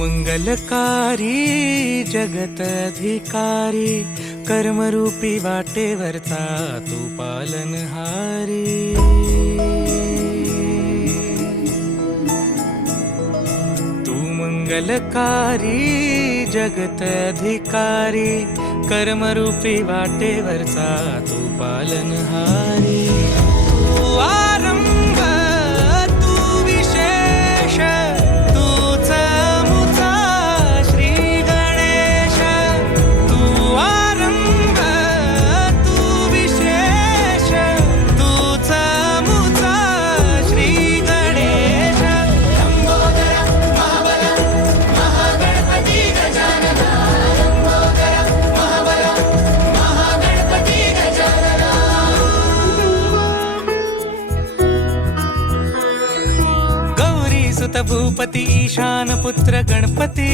मंगलकारी जगतधिकारी कर्मरूपी वाटेवरचा तू पालनहारी। तू मंगलकारी जगतधिकारी कर्मरूपी वाटेवरचा तू पालनहारी। तू आरंभ तू विशेष तूच मुचा श्री गणेश। तू आरंभ तू विशेष तूच मुचा श्री गणेश। लंबोदर महाबल महागणपती गजानन। लंबोदर महाबल महागणपती गजानन। गौरी सुत भूपती ईशान पुत्र गणपती।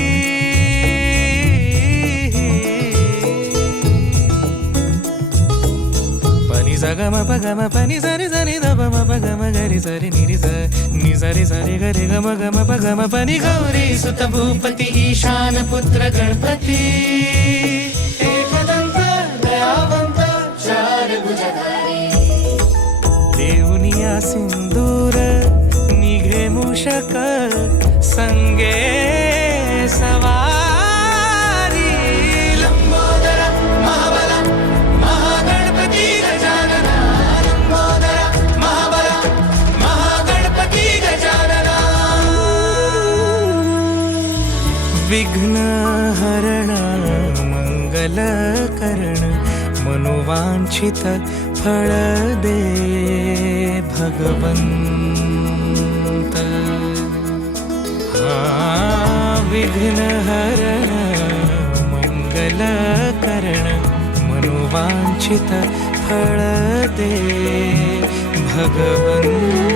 पनि सगम पगम पनि सरि सरि ध म पगम गरि सरि निरि स नि सरि सरि गरि गम गम पगम पनि। गौरी सुत भूपती ईशान पुत्र गणपती। एकदंत दयावंत चार भुजधारी। देऊनिया सिंदूर निघे मूषक संगे सवारी। लंबोदर महाबल महागणपती गजानन। लंबोदर महाबल महागणपती गजानन। विघ्न हरण मंगल करण मनोवांछित फळ दे भगवंत। विघ्न हरण मंगल करण मनोवांछित फळ दे भगवंत।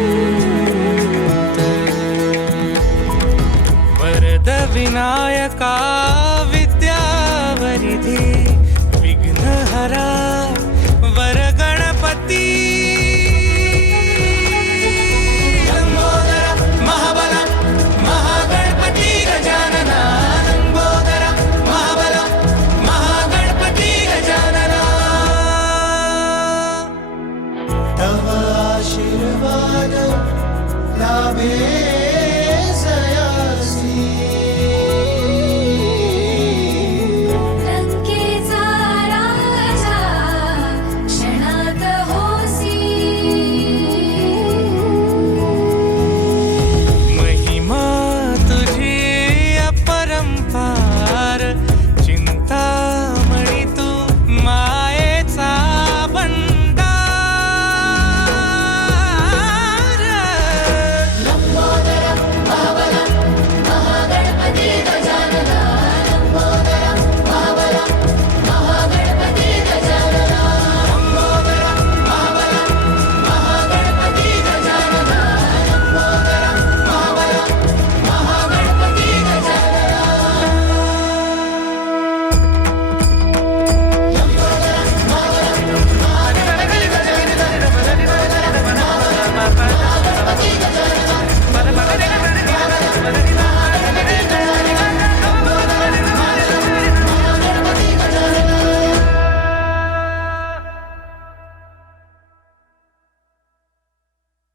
वरद विनायका विद्यावरिधी विघ्नहरा